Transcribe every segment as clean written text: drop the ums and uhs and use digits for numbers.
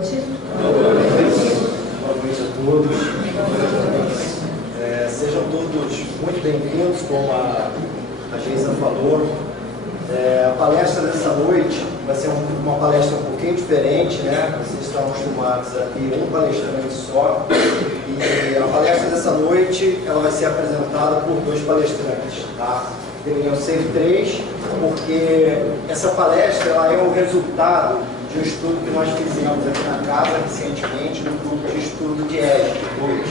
Boa noite a todos. Sejam todos muito bem-vindos, como a Geisa falou. A palestra dessa noite vai ser uma palestra um pouquinho diferente, né? Vocês estão acostumados a ter um palestrante só. E a palestra dessa noite ela vai ser apresentada por dois palestrantes, tá? Deveriam ser três, porque essa palestra ela é o resultado de um estudo que nós fizemos aqui na casa recentemente, no grupo de estudo de ESG 2.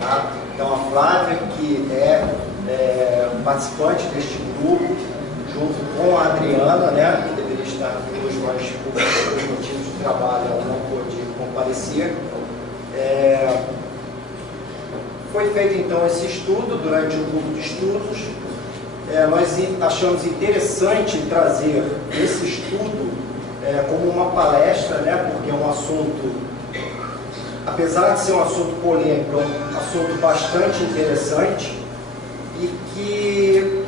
Tá? Então a Flávia, que é participante deste grupo, junto com a Adriana, né, que deveria estar aqui hoje, mas por motivos de trabalho ela não pôde comparecer. Foi feito então esse estudo durante um grupo de estudos. Nós achamos interessante trazer esse estudo como uma palestra, né, porque é um assunto, apesar de ser um assunto polêmico, é um assunto bastante interessante e que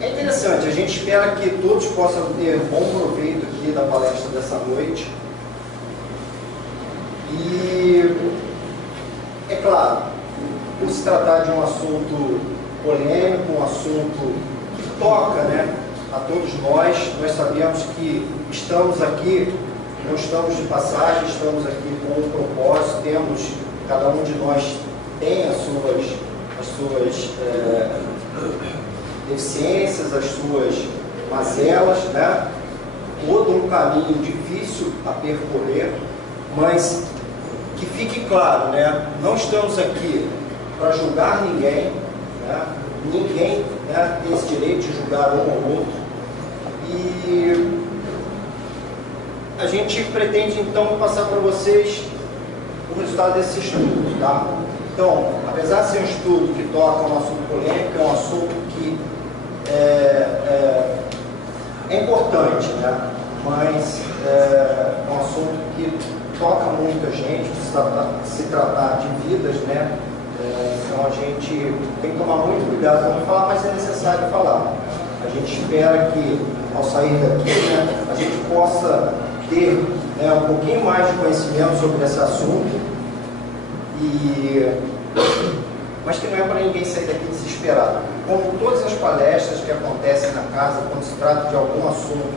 é interessante. A gente espera que todos possam ter bom proveito aqui da palestra dessa noite. E é claro, por se tratar de um assunto polêmico, um assunto que toca, né, a todos nós sabemos que estamos aqui, não estamos de passagem, estamos aqui com um propósito, cada um de nós tem as suas deficiências, as suas mazelas, né? Todo um caminho difícil a percorrer, mas que fique claro, né? Não estamos aqui para julgar ninguém, né? Ninguém, né, tem esse direito de julgar um ou outro. E a gente pretende então passar para vocês o resultado desse estudo, tá? Então, apesar de ser um estudo que toca um assunto polêmico, é um assunto que é importante, né? Mas é um assunto que toca muita gente, se tratar de vidas, né? Então a gente tem que tomar muito cuidado para não falar, mas é necessário falar. A gente espera que ao sair daqui, né, a gente possa ter um pouquinho mais de conhecimento sobre esse assunto, mas que não é para ninguém sair daqui desesperado. Como todas as palestras que acontecem na casa, quando se trata de algum assunto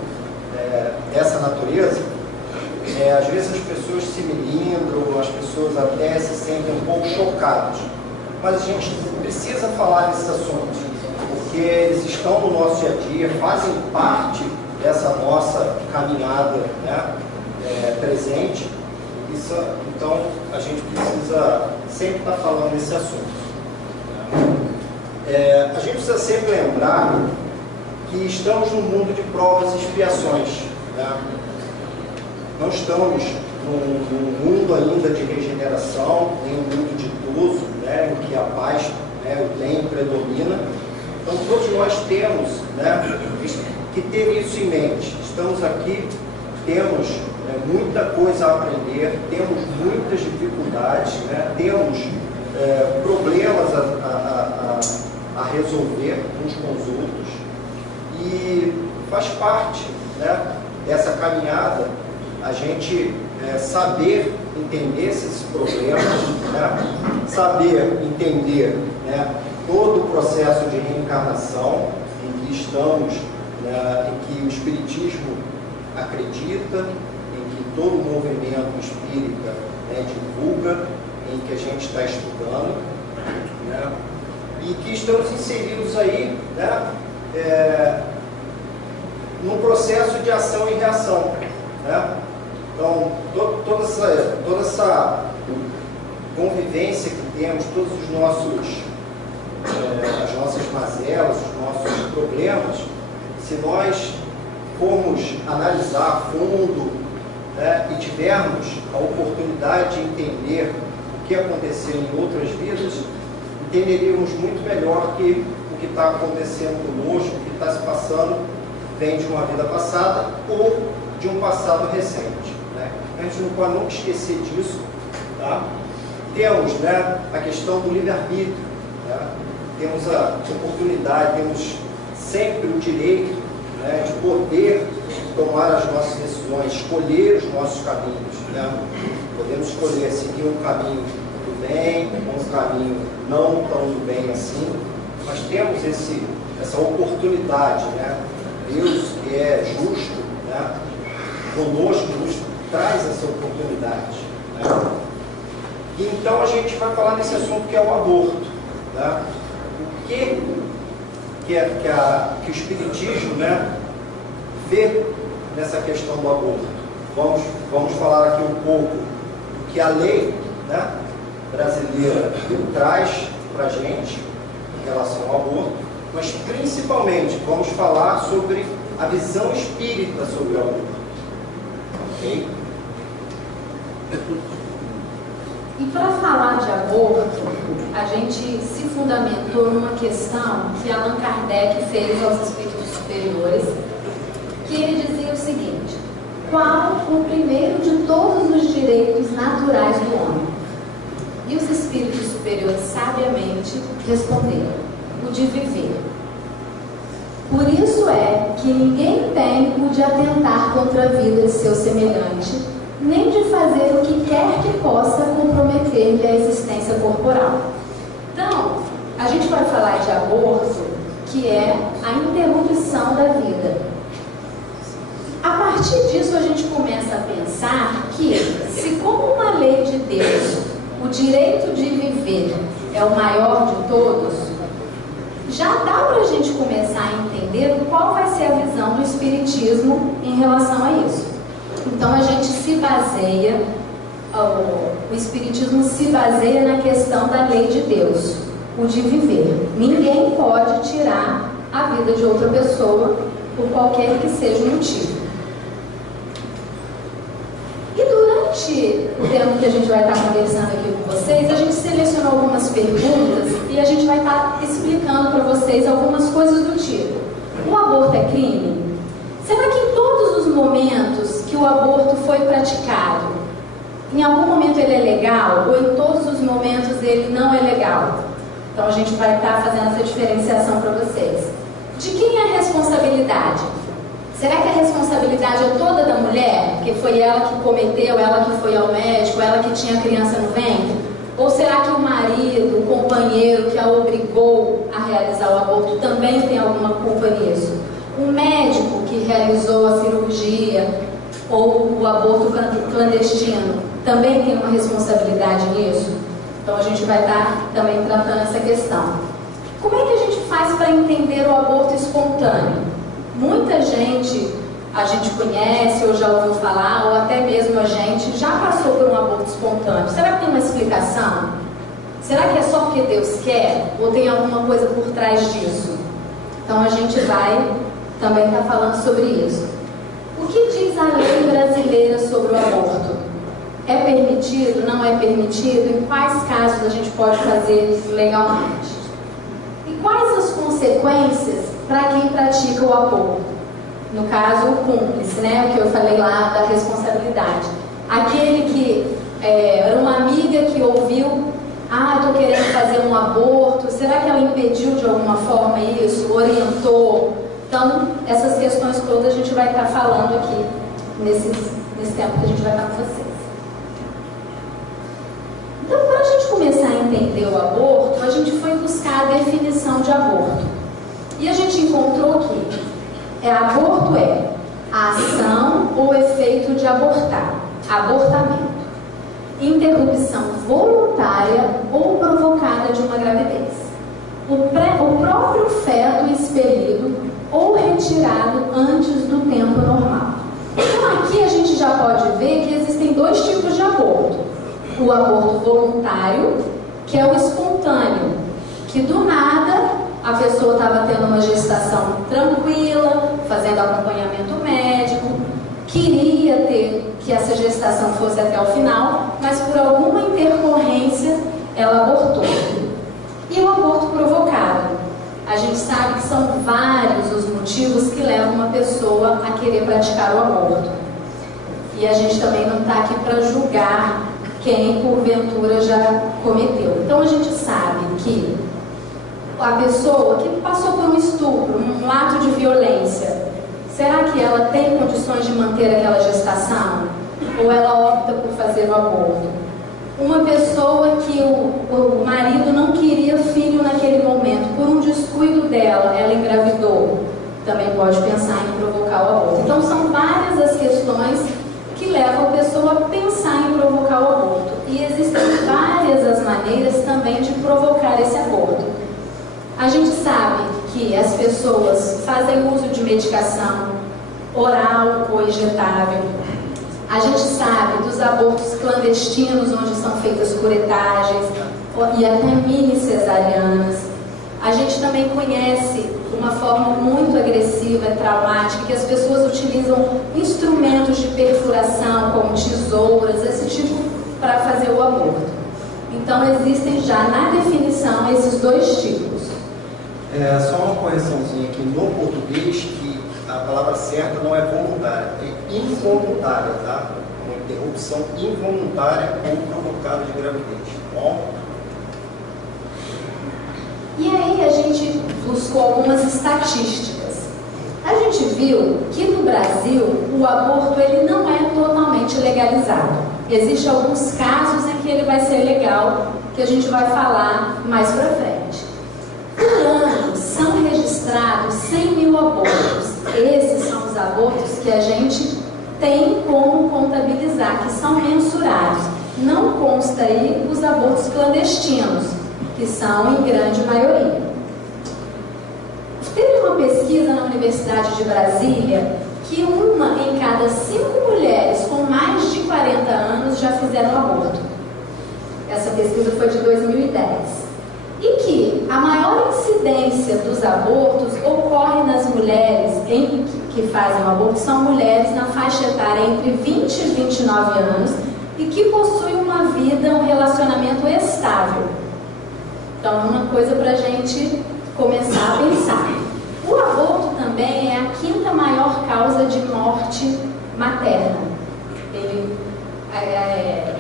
dessa natureza, às vezes as pessoas se melindram, as pessoas até se sentem um pouco chocadas. Mas a gente precisa falar desses assuntos, porque eles estão no nosso dia a dia, fazem parte dessa nossa caminhada, né, presente. Então a gente precisa sempre estar falando desse assunto. A gente precisa sempre lembrar que estamos num mundo de provas e expiações, né? Não estamos num mundo ainda de regeneração, nem um mundo ditoso, né, em que a paz, né, o bem predomina. Então todos nós temos, né, que ter isso em mente. Estamos aqui, temos muita coisa a aprender, temos muitas dificuldades, né, temos problemas a resolver uns com os outros, e faz parte, né, dessa caminhada a gente saber entender esses problemas, né? Saber entender, né, todo o processo de reencarnação em que estamos, né, em que o Espiritismo acredita, em que todo o movimento espírita, né, divulga, em que a gente está estudando, né, e que estamos inseridos aí, né, num processo de ação e reação, né? Então, toda essa convivência que temos, todos os as nossas mazelas, os nossos problemas, se nós formos analisar a fundo, né, e tivermos a oportunidade de entender o que aconteceu em outras vidas, entenderíamos muito melhor que o que está acontecendo conosco, o que está se passando, vem de uma vida passada ou de um passado recente. A gente não pode nunca esquecer disso, tá? Temos, né, a questão do livre-arbítrio, né? Temos a oportunidade, temos sempre o direito, né, de poder tomar as nossas decisões, escolher os nossos caminhos, né? Podemos escolher seguir um caminho do bem, um caminho não tão do bem assim, mas temos essa oportunidade, né? Deus, que é justo, né? Conosco, nos traz essa oportunidade, né? E então a gente vai falar nesse assunto que é o aborto, né? O que o Espiritismo, né, vê nessa questão do aborto. Vamos falar aqui um pouco do que a lei, né, brasileira traz para a gente em relação ao aborto, mas principalmente vamos falar sobre a visão espírita sobre o aborto. Ok? E para falar de aborto, a gente se fundamentou numa questão que Allan Kardec fez aos espíritos superiores, que ele dizia o seguinte: qual o primeiro de todos os direitos naturais do homem? E os espíritos superiores sabiamente responderam: o de viver. Por isso é que ninguém tem o de atentar contra a vida de seu semelhante, nem de fazer o que quer que possa comprometer-lhe a existência corporal. Então, a gente vai falar de aborto, que é a interrupção da vida. A partir disso, a gente começa a pensar que, se como uma lei de Deus, o direito de viver é o maior de todos, já dá para a gente começar a entender qual vai ser a visão do Espiritismo em relação a isso. Então a gente se baseia, o Espiritismo se baseia na questão da lei de Deus, o de viver. Ninguém pode tirar a vida de outra pessoa por qualquer que seja o motivo. E durante o tempo que a gente vai estar conversando aqui com vocês, a gente selecionou algumas perguntas e a gente vai estar explicando para vocês algumas coisas do tipo: o aborto é crime? Será que em todos os momentos que o aborto foi praticado, em algum momento ele é legal ou em todos os momentos ele não é legal? Então a gente vai estar fazendo essa diferenciação para vocês. De quem é a responsabilidade? Será que a responsabilidade é toda da mulher? Porque foi ela que cometeu, ela que foi ao médico, ela que tinha a criança no ventre? Ou será que o marido, o companheiro que a obrigou a realizar o aborto também tem alguma culpa nisso? O médico que realizou a cirurgia ou o aborto clandestino também tem uma responsabilidade nisso? Então a gente vai estar também tratando essa questão. Como é que a gente faz para entender o aborto espontâneo? Muita gente a gente conhece ou já ouviu falar, ou até mesmo a gente já passou por um aborto espontâneo. Será que tem uma explicação? Será que é só porque Deus quer? Ou tem alguma coisa por trás disso? Então a gente vai também estar falando sobre isso. O que diz a lei brasileira sobre o aborto? É permitido? Não é permitido? Em quais casos a gente pode fazer legalmente? E quais as consequências para quem pratica o aborto? No caso, o cúmplice, né? O que eu falei lá da responsabilidade. Aquele que era uma amiga que ouviu: ah, estou querendo fazer um aborto, será que ela impediu de alguma forma isso? Orientou? Então, essas questões todas a gente vai estar falando aqui nesse tempo que a gente vai estar com vocês. Então, para a gente começar a entender o aborto, a gente foi buscar a definição de aborto. E a gente encontrou que aborto é a ação ou efeito de abortar, abortamento, interrupção voluntária ou provocada de uma gravidez, o próprio feto expelido ou retirado antes do tempo normal. Então aqui a gente já pode ver que existem dois tipos de aborto: o aborto voluntário, que é o espontâneo, que do nada a pessoa estava tendo uma gestação tranquila, fazendo acompanhamento médico, queria que essa gestação fosse até o final, mas por alguma intercorrência ela abortou. E o aborto provocado? A gente sabe que são vários os motivos que levam uma pessoa a querer praticar o aborto. E a gente também não está aqui para julgar quem porventura já cometeu. Então a gente sabe que a pessoa que passou por um estupro, um ato de violência, será que ela tem condições de manter aquela gestação? Ou ela opta por fazer o aborto? Uma pessoa que o marido não queria filho naquele momento, por um descuido dela, ela engravidou, também pode pensar em provocar o aborto. Então são várias as questões que levam a pessoa a pensar em provocar o aborto. E existem várias as maneiras também de provocar esse aborto. A gente sabe que as pessoas fazem uso de medicação oral ou injetável. A gente sabe dos abortos clandestinos, onde são feitas curetagens e até mini cesarianas. A gente também conhece uma forma muito agressiva e traumática, que as pessoas utilizam instrumentos de perfuração, como tesouras, esse tipo, para fazer o aborto. Então, existem já na definição esses dois tipos. Só uma correçãozinha aqui no português, que a palavra certa não é voluntária, é involuntária, tá? Uma interrupção involuntária ou provocada de gravidez, tá bom? E aí a gente buscou algumas estatísticas. A gente viu que no Brasil o aborto ele não é totalmente legalizado. Existem alguns casos em que ele vai ser legal, que a gente vai falar mais pra frente. Por ano são registrados 100 mil abortos. Esses são os abortos que a gente tem como contabilizar, que são mensurados. Não consta aí os abortos clandestinos, que são em grande maioria. Teve uma pesquisa na Universidade de Brasília que 1 em cada 5 mulheres com mais de 40 anos já fizeram aborto. Essa pesquisa foi de 2010. E que a maior incidência dos abortos ocorre nas mulheres que fazem o aborto, são mulheres na faixa etária entre 20 e 29 anos e que possuem uma vida, um relacionamento estável. Então, é uma coisa para a gente começar a pensar. O aborto também é a 5ª maior causa de morte materna.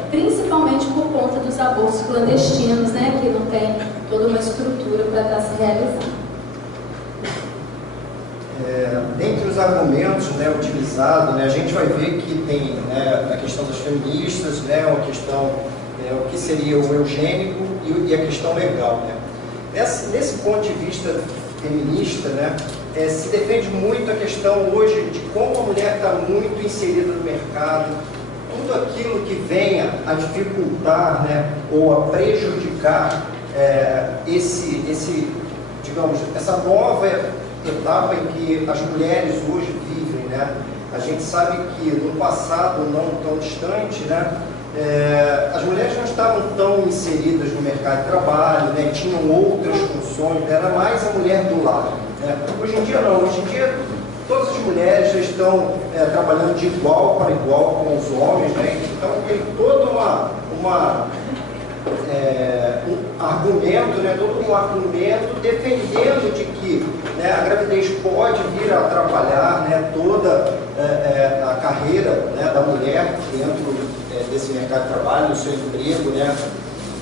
Principalmente por conta dos abortos clandestinos, né, que não tem toda uma estrutura para estar se realizando. Dentre os argumentos, né, utilizados, né, a gente vai ver que tem, né, a questão das feministas, né, uma questão, o que seria o eugênico e a questão legal. Né. Nesse ponto de vista feminista, né, se defende muito a questão hoje de como a mulher está muito inserida no mercado, tudo aquilo que venha a dificultar, né, ou a prejudicar digamos, essa nova etapa em que as mulheres hoje vivem, né? A gente sabe que no passado não tão distante, né, as mulheres não estavam tão inseridas no mercado de trabalho, né, tinham outras funções, era mais a mulher do lar. Né? Hoje em dia não, hoje em dia todas as mulheres já estão trabalhando de igual para igual com os homens, né? Então tem todo um argumento, né? Todo um argumento defendendo de que, né, a gravidez pode vir a atrapalhar, né, toda a carreira, né, da mulher dentro desse mercado de trabalho, do seu emprego, né?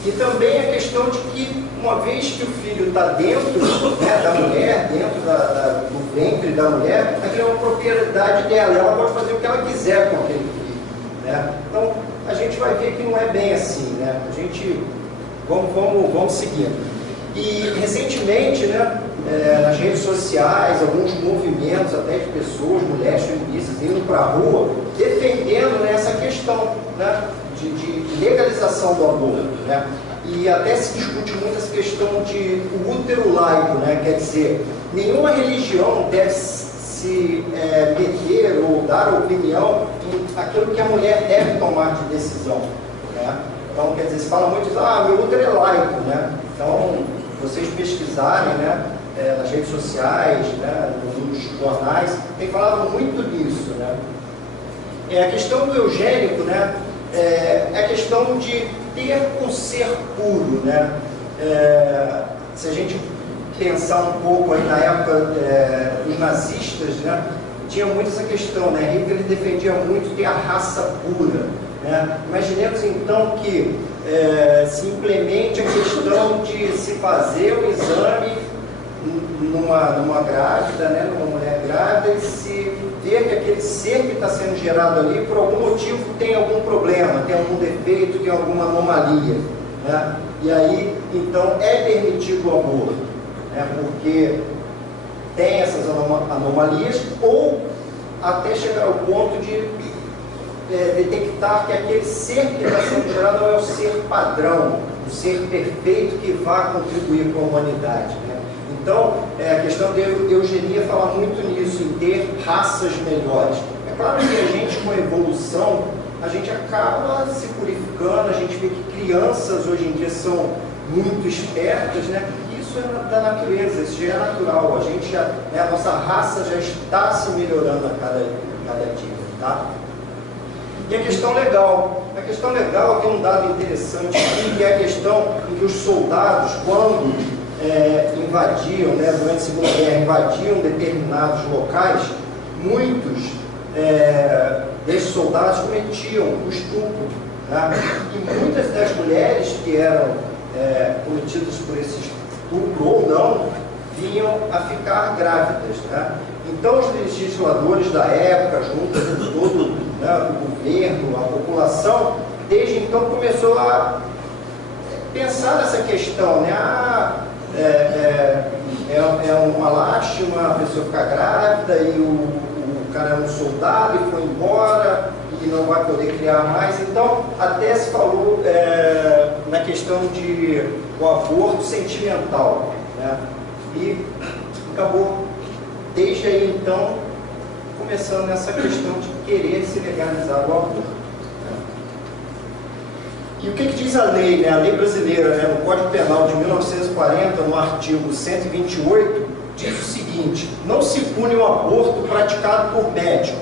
E também a questão de que, uma vez que o filho está dentro, né, da mulher, dentro do ventre da mulher, aquilo é uma propriedade dela, ela pode fazer o que ela quiser com aquele filho. Né? Então, a gente vai ver que não é bem assim. Né? A gente, vamos seguindo. E, recentemente, né, nas redes sociais, alguns movimentos até de pessoas, mulheres feministas, indo para a rua, defendendo, né, essa questão, né, de legalização do aborto, né? E até se discute muito essa questão de o útero laico, né? Quer dizer, nenhuma religião deve se meter ou dar opinião em aquilo que a mulher deve tomar de decisão, né? Então, quer dizer, se fala muito disso, meu útero é laico, né? Então, vocês pesquisarem, né, nas redes sociais, né, nos jornais, tem falado muito disso, né? A questão do eugênico, né, é a questão de ter um ser puro, né? Se a gente pensar um pouco aí na época dos nazistas, né, tinha muito essa questão, né? Hitler defendia muito ter a raça pura, né? Imaginemos então que se implemente a questão de se fazer o exame numa grávida, né, numa mulher grávida, e se ver que aquele ser que está sendo gerado ali, por algum motivo, tem algum problema, tem algum defeito, tem alguma anomalia, né? E aí, então, é permitido o aborto, né? Porque tem essas anomalias, ou até chegar ao ponto de detectar que aquele ser que está sendo gerado não é o ser padrão, o ser perfeito que vai contribuir com a humanidade, né? Então, a questão de eugenia fala muito nisso, em ter raças melhores. É claro que a gente, com a evolução, a gente acaba se purificando, a gente vê que crianças hoje em dia são muito espertas, né? Isso é da natureza, isso já é natural, a gente já, né, a nossa raça já está se melhorando a cada dia, tá? E a questão legal tem um dado interessante aqui, que é a questão em que os soldados, quando invadiam, né, durante a Segunda Guerra, invadiam determinados locais, muitos desses soldados cometiam o estupro, né? E muitas das mulheres que eram cometidas por esse estupro ou não, vinham a ficar grávidas, né? Então os legisladores da época, junto com todo, né, o governo, a população, desde então começou a pensar nessa questão, né? É uma lástima a pessoa ficar grávida e o cara é um soldado e foi embora e não vai poder criar mais. Então, até se falou na questão de o aborto sentimental, né? E acabou, desde aí então, começando essa questão de querer se legalizar o aborto. E o que diz a lei, né? A lei brasileira, né, no Código Penal de 1940, no artigo 128, diz o seguinte: não se pune o aborto praticado por médico,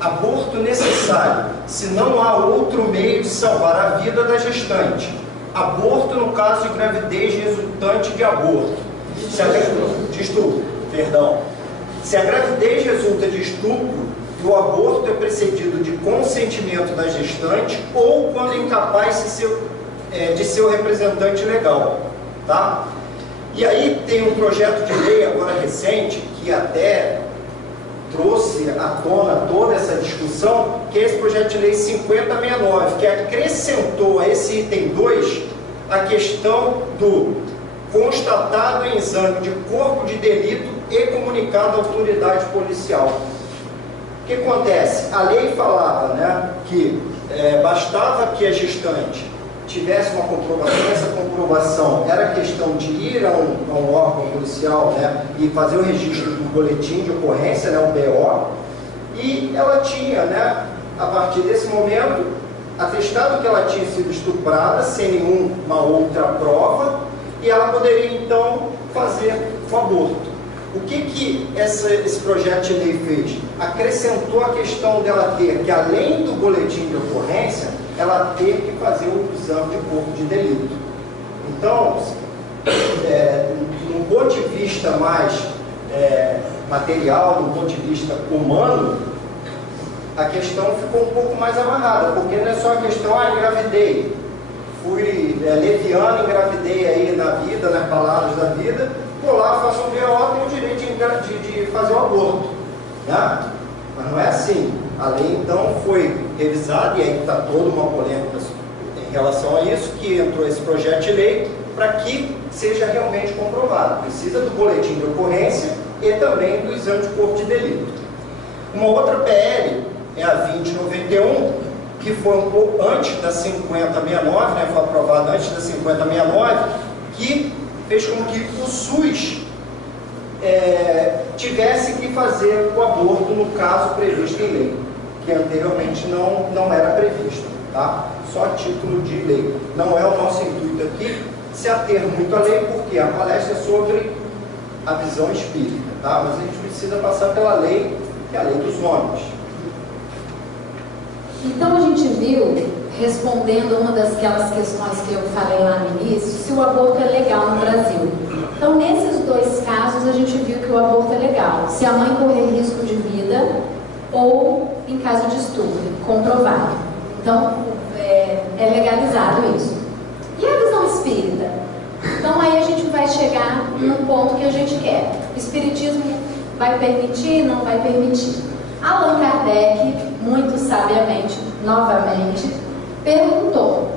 aborto necessário, se não há outro meio de salvar a vida da gestante, aborto no caso de gravidez resultante de aborto, de estupro, perdão. Se a gravidez resulta de estupro, o aborto é precedido de consentimento da gestante ou quando incapaz de seu representante legal, tá? E aí tem um projeto de lei agora recente que até trouxe à tona toda essa discussão, que é esse projeto de lei 5069, que acrescentou a esse item 2 a questão do constatado em exame de corpo de delito e comunicado à autoridade policial. O que acontece? A lei falava, né, que bastava que a gestante tivesse uma comprovação, essa comprovação era questão de ir a um órgão policial, né, e fazer o registro do boletim de ocorrência, né, um BO, e ela tinha, né, a partir desse momento, atestado que ela tinha sido estuprada sem nenhuma outra prova, e ela poderia então fazer o aborto. O que esse projeto de lei fez? Acrescentou a questão dela ter que, além do boletim de ocorrência, ela ter que fazer o exame de corpo de delito. Então, num ponto de vista mais material, num ponto de vista humano, a questão ficou um pouco mais amarrada, porque não é só a questão, engravidei, fui leviano, engravidei aí na vida, nas palavras da vida, vou lá, faço um BO, tenho o direito de fazer o aborto, né? Mas não é assim. A lei então foi revisada, e aí está toda uma polêmica em relação a isso, que entrou esse projeto de lei para que seja realmente comprovado. Precisa do boletim de ocorrência e também do exame de corpo de delito. Uma outra PL é a 2091, que foi um pouco antes da 5069, né? Foi aprovada antes da 5069, que fez com que o SUS tivesse que fazer o aborto no caso previsto em lei, que anteriormente não era previsto, tá? Só título de lei. Não é o nosso intuito aqui se ater muito à lei, porque a palestra é sobre a visão espírita, tá? Mas a gente precisa passar pela lei, que é a lei dos homens. Então a gente viu, respondendo uma daquelas questões que eu falei lá no início, se o aborto é legal no Brasil. Então, nesses dois casos, a gente viu que o aborto é legal. Se a mãe correr risco de vida ou em caso de estupro, comprovado. Então, é legalizado isso. E a visão espírita? Então, aí a gente vai chegar no ponto que a gente quer. O espiritismo vai permitir, não vai permitir? Allan Kardec, muito sabiamente, novamente, perguntou: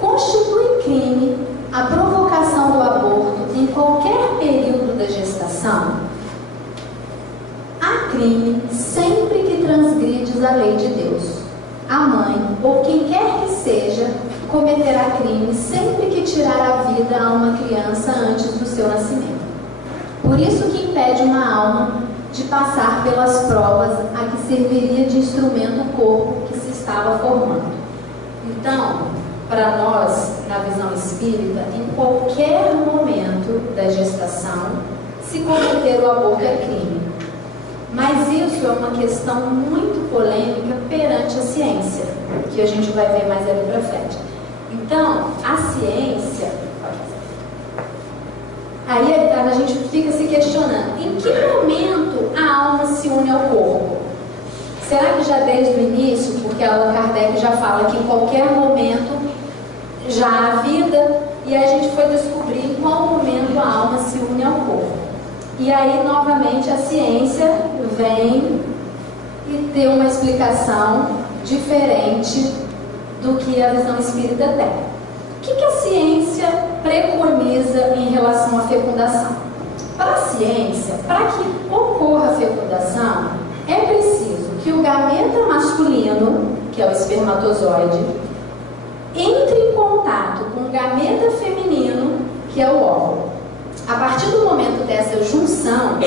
constitui crime a provocação do aborto em qualquer período da gestação? Há crime sempre que transgrides a lei de Deus. A mãe, ou quem quer que seja, cometerá crime sempre que tirar a vida a uma criança antes do seu nascimento. Por isso que impede uma alma de passar pelas provas a que serviria de instrumento o corpo que se estava formando. Então, para nós, na visão espírita, em qualquer momento da gestação, se cometer o aborto é crime. Mas isso é uma questão muito polêmica perante a ciência, que a gente vai ver mais ali para frente. Então, a ciência... Aí a gente fica se questionando, em que momento a alma se une ao corpo? Será que já desde o início? Porque Allan Kardec já fala que em qualquer momento já há vida, e aí a gente foi descobrir em qual momento a alma se une ao corpo. E aí, novamente, a ciência vem e tem uma explicação diferente do que a visão espírita tem. O que a ciência preconiza em relação à fecundação? Para a ciência, para que ocorra a fecundação, é preciso que o gameta masculino, que é o espermatozoide, entre em contato com o gameta feminino, que é o óvulo. A partir do momento dessa junção,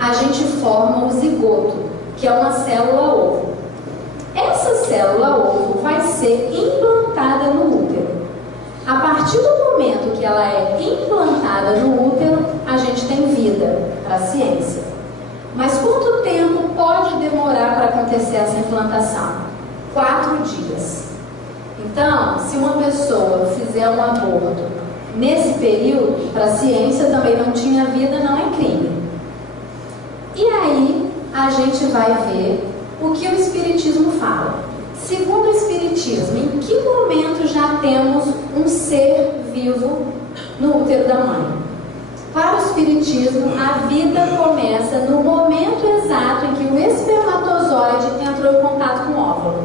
a gente forma o zigoto, que é uma célula ovo. Essa célula ovo vai ser implantada no útero. A partir do momento que ela é implantada no útero, a gente tem vida, para a ciência. Mas quanto tempo pode demorar para acontecer essa implantação? 4 dias. Então, se uma pessoa fizer um aborto nesse período, para a ciência também não tinha vida, não é crime. E aí, a gente vai ver o que o Espiritismo fala. Segundo o Espiritismo, em que momento já temos um ser vivo no útero da mãe? Para o Espiritismo, a vida começa no momento exato em que o espermatozoide entrou em contato com o óvulo.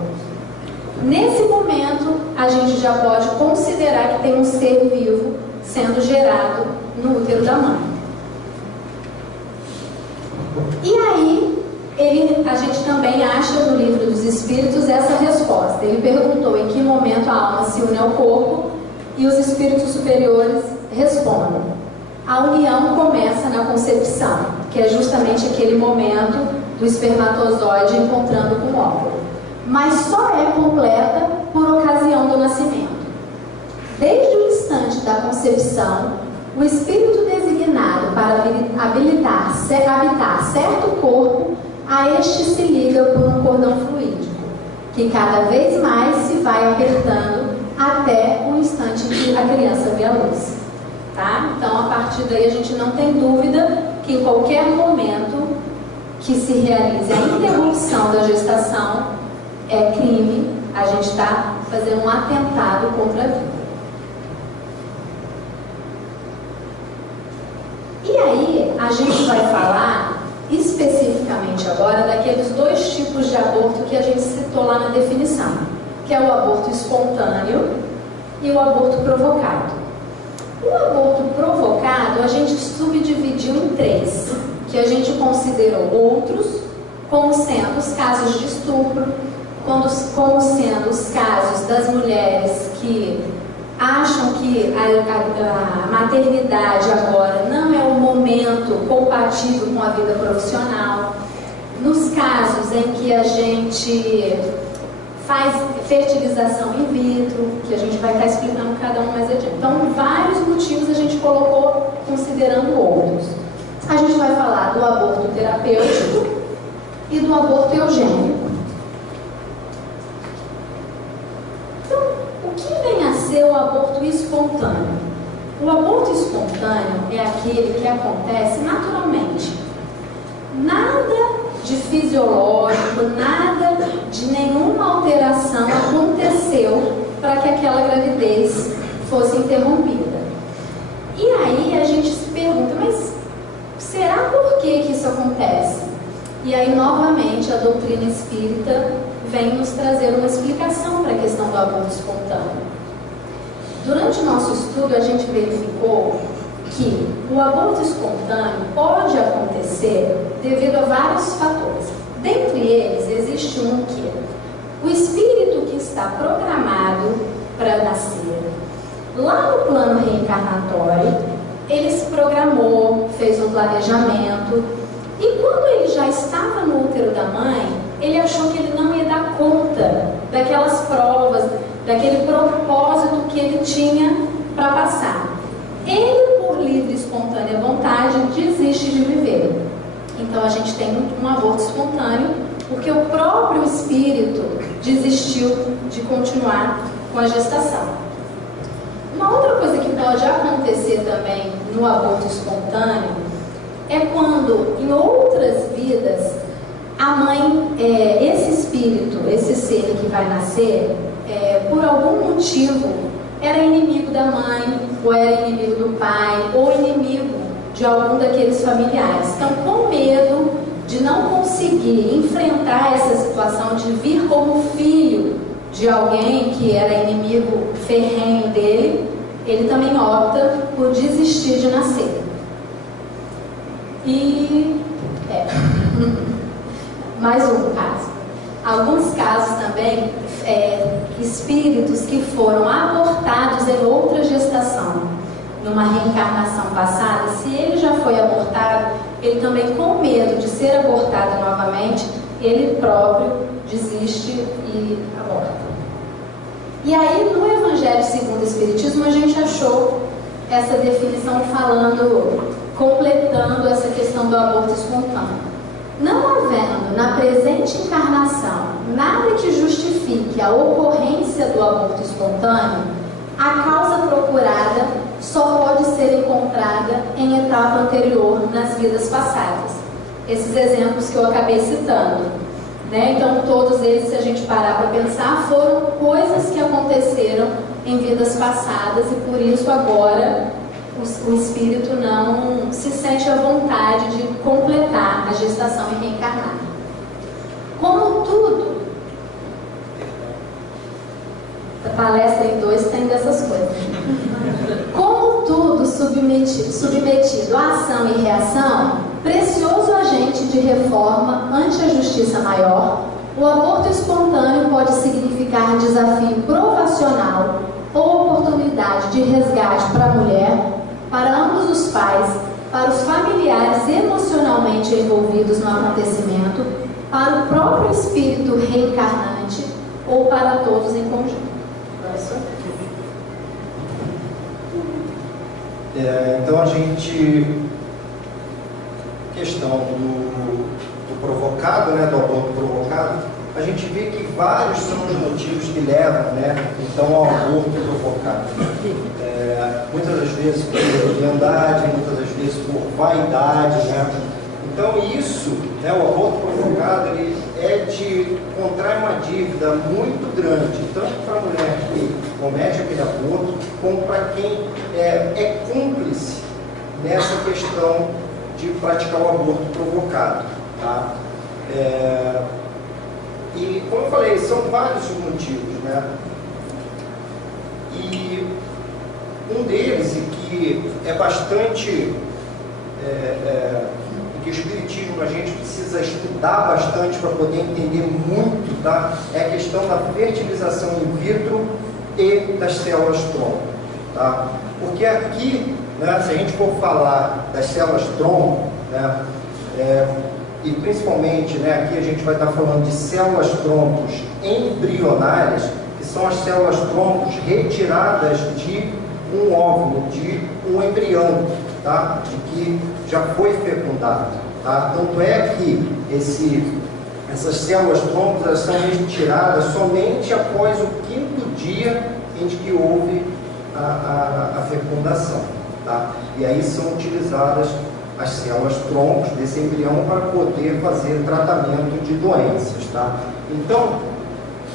Nesse momento, a gente já pode considerar que tem um ser vivo sendo gerado no útero da mãe. E aí, a gente também acha no Livro dos Espíritos essa resposta. Ele perguntou em que momento a alma se une ao corpo, e os espíritos superiores respondem: a união começa na concepção, que é justamente aquele momento do espermatozoide encontrando com o óvulo, mas só é completa por ocasião do nascimento. Desde o instante da concepção, o espírito designado para habitar certo corpo, a este se liga por um cordão fluídico, que cada vez mais se vai apertando até o instante em que a criança vê a luz. Tá? Então, a partir daí, a gente não tem dúvida que em qualquer momento que se realize a interrupção da gestação, é crime, a gente está fazendo um atentado contra a vida. E aí, a gente vai falar especificamente agora daqueles 2 tipos de aborto que a gente citou lá na definição, que é o aborto espontâneo e o aborto provocado. O aborto provocado a gente subdividiu em 3, que a gente considerou outros, como sendo os casos de estupro, como sendo os casos das mulheres que acham que a maternidade agora não é um momento compatível com a vida profissional, nos casos em que a gente faz fertilização in vitro, que a gente vai estar explicando cada um mais adiante. Então, vários motivos a gente colocou considerando outros. A gente vai falar do aborto terapêutico e do aborto eugênico. Então, o que vem a ser o aborto espontâneo? O aborto espontâneo é aquele que acontece naturalmente. Nada de fisiológico, nada de nenhuma alteração aconteceu para que aquela gravidez fosse interrompida. E aí a gente se pergunta, mas será por que isso acontece? E aí, novamente, a doutrina espírita vem nos trazer uma explicação para a questão do aborto espontâneo. Durante o nosso estudo, a gente verificou que o aborto espontâneo pode acontecer devido a vários fatores. Dentre eles, existe um que o espírito que está programado para nascer lá no plano reencarnatório, ele se programou, fez um planejamento, e quando ele já estava no útero da mãe, ele achou que ele não ia dar conta daquelas provas, daquele propósito que ele tinha para passar. Ele, por livre e espontânea vontade, desiste de viver. Então a gente tem um aborto espontâneo, porque o próprio espírito desistiu de continuar com a gestação. Uma outra coisa que pode acontecer também no aborto espontâneo é quando, em outras vidas, a mãe, esse espírito, esse ser que vai nascer, por algum motivo, era inimigo da mãe, ou era inimigo do pai, ou inimigo de algum daqueles familiares. Então, com medo de não conseguir enfrentar essa situação, de vir como filho de alguém que era inimigo ferrenho dele, ele também opta por desistir de nascer. E mais um caso. Alguns casos também, espíritos que foram abortados em outra gestação, numa reencarnação passada, se ele já foi abortado, ele também, com medo de ser abortado novamente, ele próprio desiste e aborta. E aí, no Evangelho segundo o Espiritismo, a gente achou essa definição completando essa questão do aborto espontâneo. Não havendo na presente encarnação nada que justifique a ocorrência do aborto espontâneo, a causa procurada só pode ser encontrada em etapa anterior nas vidas passadas. Esses exemplos que eu acabei citando, né? Então, todos eles, se a gente parar para pensar, foram coisas que aconteceram em vidas passadas e por isso agora o espírito não se sente à vontade de completar a gestação e reencarnar. Como tudo, a palestra em 2 tem dessas coisas. Como tudo submetido à ação e reação, precioso agente de reforma ante a justiça maior, o aborto espontâneo pode significar desafio provacional ou oportunidade de resgate para a mulher, para ambos os pais, para os familiares emocionalmente envolvidos no acontecimento, para o próprio espírito reencarnante ou para todos em conjunto. Então a gente, questão do provocado, né, do aborto provocado, a gente vê que vários são os motivos que levam, né, então, ao aborto provocado. Muitas das vezes por leviandade, muitas das vezes por vaidade, né? Então isso, né, o aborto provocado, ele contrai uma dívida muito grande, tanto para a mulher que comete aquele aborto, como para quem é cúmplice nessa questão de praticar o aborto provocado, tá? E como eu falei, são vários os motivos, né? E um deles, e que é bastante, que o Espiritismo a gente precisa estudar bastante para poder entender muito, tá? É a questão da fertilização in vitro e das células tronco, tá? Porque aqui, né, se a gente for falar das células tronco, né, e principalmente, né, aqui a gente vai estar falando de células troncos embrionárias, que são as células troncos retiradas de um óvulo, de um embrião, tá? De que já foi fecundado, tá? Tanto é que essas células troncos, elas são retiradas somente após o 5º dia em que houve a fecundação, tá? E aí são utilizadas as células troncos desse embrião para poder fazer tratamento de doenças, tá? Então,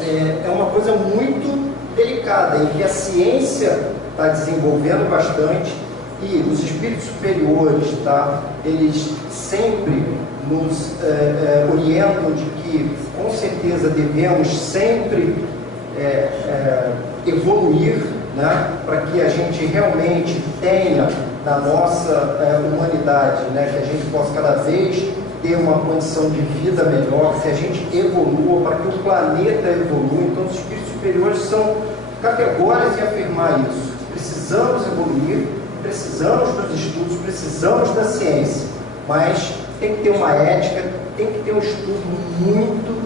é uma coisa muito delicada, em que a ciência está desenvolvendo bastante, E os espíritos superiores, tá? Eles sempre nos orientam de que, com certeza, devemos sempre evoluir, né? Para que a gente realmente tenha na nossa humanidade, né? Que a gente possa cada vez ter uma condição de vida melhor, que a gente evolua, para que o planeta evolua. Então, os espíritos superiores são categóricos em afirmar isso. Precisamos evoluir, precisamos dos estudos, precisamos da ciência, mas tem que ter uma ética, tem que ter um estudo muito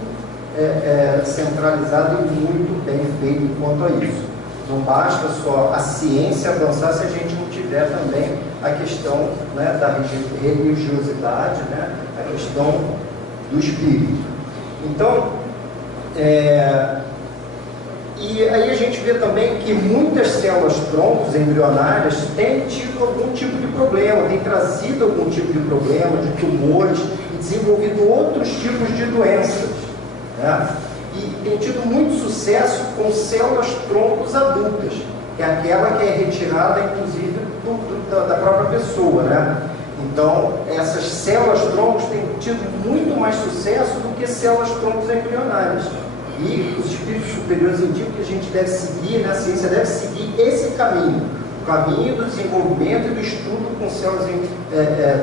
centralizado e muito bem feito quanto a isso. Não basta só a ciência avançar se a gente não tiver também a questão, né, da religiosidade, né, a questão do espírito. Então, e aí a gente vê também que muitas células-troncos embrionárias têm tido algum tipo de problema, têm trazido algum tipo de problema, de tumores, e desenvolvido outros tipos de doenças, né? E tem tido muito sucesso com células-troncos adultas, que é aquela que é retirada, inclusive, da própria pessoa, né? Então, essas células-troncos têm tido muito mais sucesso do que células-troncos embrionárias. E os espíritos superiores indicam que a gente deve seguir, né? A ciência deve seguir esse caminho, o caminho do desenvolvimento e do estudo com células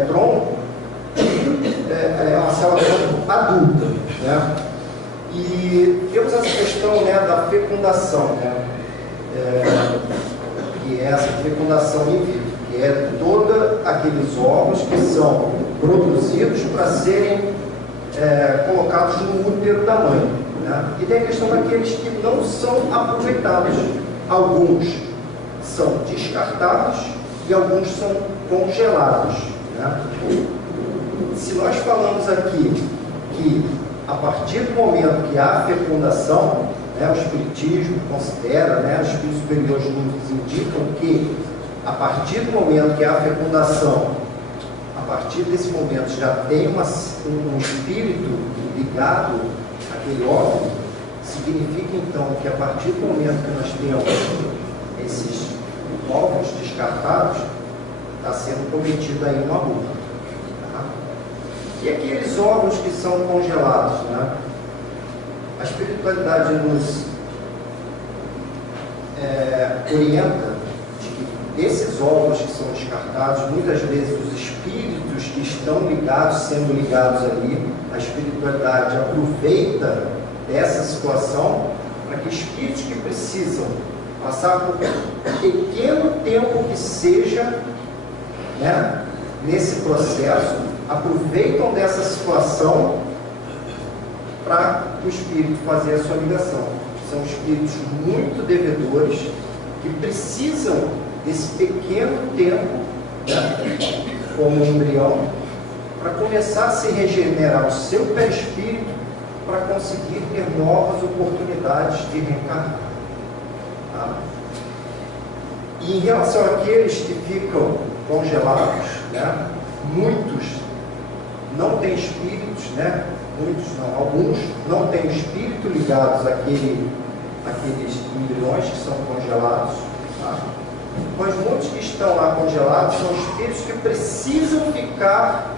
tronco, uma célula-tronco adulta, né? E temos essa questão, né, da fecundação, né? Que é essa fecundação in vitro, que é todos aqueles ovos que são produzidos para serem colocados no útero da mãe, né? E tem a questão daqueles que não são aproveitados. Alguns são descartados e alguns são congelados, né? Se nós falamos aqui que a partir do momento que há fecundação, né, o Espiritismo considera, né, os espíritos superiores nos indicam que a partir do momento que há fecundação, a partir desse momento já tem um espírito ligado àquele óvulo, significa então que a partir do momento que nós temos esses óvulos descartados, está sendo cometido aí um aborto. E aqueles óvulos que são congelados, né? A espiritualidade nos orienta de que esses óvulos que são descartados, muitas vezes os espíritos que estão ligados, sendo ligados ali, a espiritualidade aproveita dessa situação para que espíritos que precisam passar por pequeno tempo que seja, né, nesse processo, aproveitam dessa situação para o espírito fazer a sua ligação. São espíritos muito devedores que precisam desse pequeno tempo, né, como um embrião, para começar a se regenerar o seu perispírito para conseguir ter novas oportunidades de reencarnar. Tá? E em relação àqueles que ficam congelados, né, muitos não têm espíritos, né? Muitos não, alguns não têm espírito ligados àqueles embriões que são congelados, tá? Mas muitos que estão lá congelados são espíritos que precisam ficar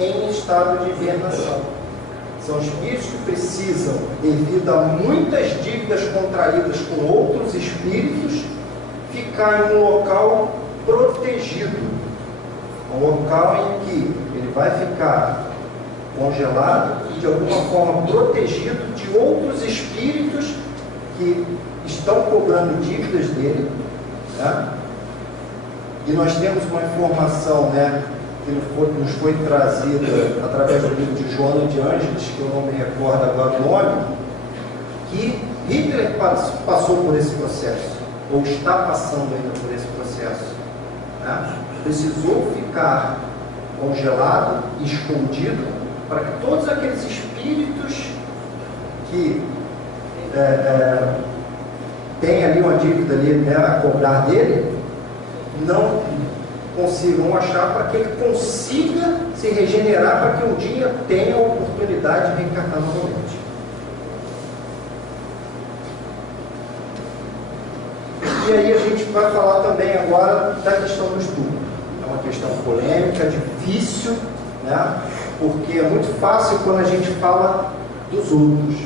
em estado de hibernação. São espíritos que precisam, devido a muitas dívidas contraídas com outros espíritos, ficar em um local protegido, um local em que ele vai ficar congelado e de alguma forma protegido de outros espíritos que estão cobrando dívidas dele, né? E nós temos uma informação, né, que nos foi trazida através do livro de Joana de Ângeles, que eu não me recordo agora o nome, que Hitler passou por esse processo, ou está passando ainda por esse processo, né? Precisou ficar congelado, escondido, para que todos aqueles espíritos que têm ali uma dívida ali, né, a cobrar dele, não consigam achar, para que ele consiga se regenerar, para que um dia tenha a oportunidade de reencarnar novamente. E aí a gente vai falar também agora da questão do estudo. é uma questão polêmica, difícil, né? Porque é muito fácil quando a gente fala dos outros,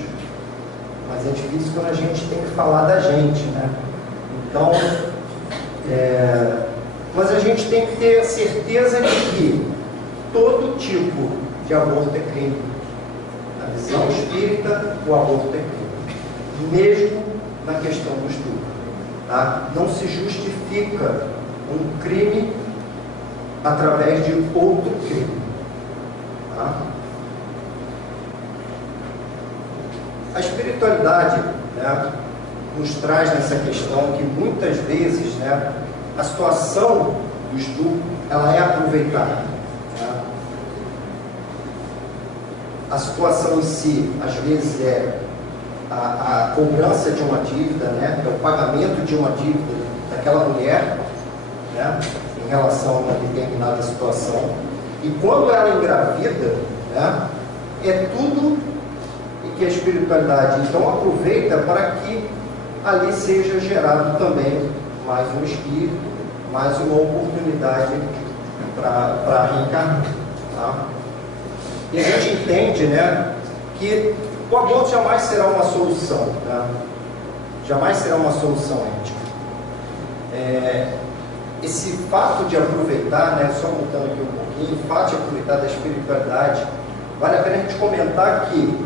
mas é difícil quando a gente tem que falar da gente, né? Então, mas a gente tem que ter certeza de que todo tipo de aborto é crime. Na visão espírita, o aborto é crime, mesmo na questão do estupro. Tá? Não se justifica um crime através de outro crime. Tá? A espiritualidade, né, nos traz nessa questão que muitas vezes, né, a situação do estupro ela é aproveitada. Tá? A situação em si, às vezes, é a cobrança de uma dívida, né, é o pagamento de uma dívida daquela mulher, né, em relação a uma determinada situação. E quando ela engravida, né, é tudo que a espiritualidade então aproveita para que ali seja gerado também mais um espírito, mais uma oportunidade para reencarnar. Tá? E a gente entende, né, que o aborto jamais será uma solução, tá? Jamais será uma solução ética. Esse fato de aproveitar, né, só voltando aqui um pouquinho, o fato de aproveitar da espiritualidade, vale a pena a gente comentar que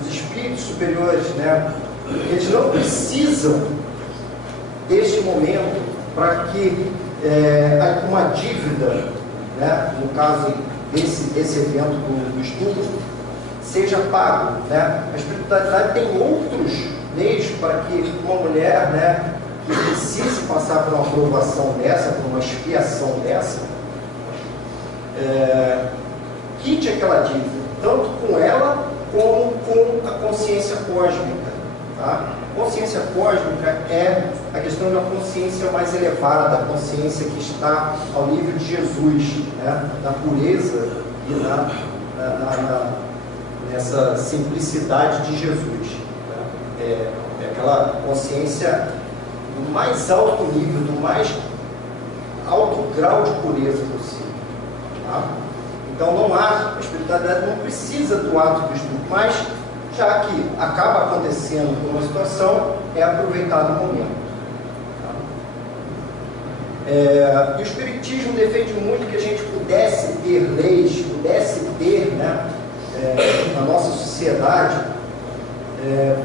os espíritos superiores, né, eles não precisam deste momento para que uma dívida, né, no caso desse evento do estupro, seja pago, né? A espiritualidade tem outros meios para que uma mulher, né, que precise passar por uma provação dessa, por uma expiação dessa, quite aquela dívida, tanto com ela como com a consciência cósmica. Tá? Consciência cósmica é a questão de uma consciência mais elevada, a consciência que está ao nível de Jesus, né? Na pureza e nessa simplicidade de Jesus. Tá? É aquela consciência do mais alto nível, do mais alto grau de pureza possível. Tá? Então não há, a espiritualidade não precisa do ato do estudo, mas já que acaba acontecendo uma situação, é aproveitado o momento. Tá? E o Espiritismo defende muito que a gente pudesse ter leis, pudesse ter, né, na nossa sociedade,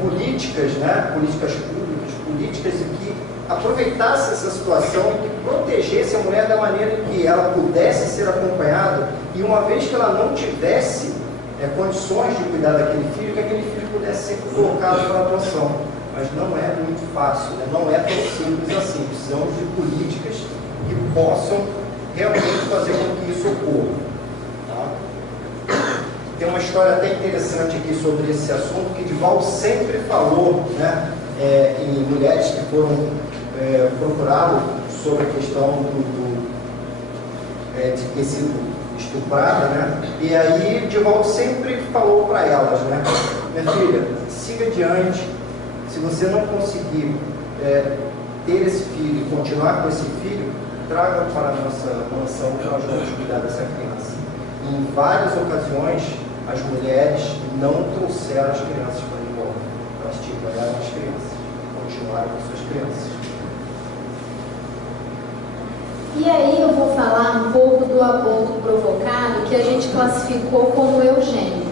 políticas, né, políticas públicas, políticas que aproveitasse essa situação e que protegesse a mulher da maneira que ela pudesse ser acompanhada, e uma vez que ela não tivesse condições de cuidar daquele filho, que aquele filho pudesse ser colocado para adoção. Mas não é muito fácil, né? Não é tão simples assim. Precisamos de políticas que possam realmente fazer com que isso ocorra. Tá? Tem uma história até interessante aqui sobre esse assunto, que Divaldo sempre falou, né, em mulheres que foram procurá-lo sobre a questão de ter sido estuprada, né? E aí Divaldo sempre falou para elas, né, minha filha, siga adiante. Se você não conseguir ter esse filho e continuar com esse filho, traga para a nossa mansão que nós vamos cuidar dessa criança. E em várias ocasiões as mulheres não trouxeram as crianças para ir embora, elas tiveram as crianças, continuaram com suas crianças. E aí eu vou falar um pouco do aborto provocado, que a gente classificou como eugênico.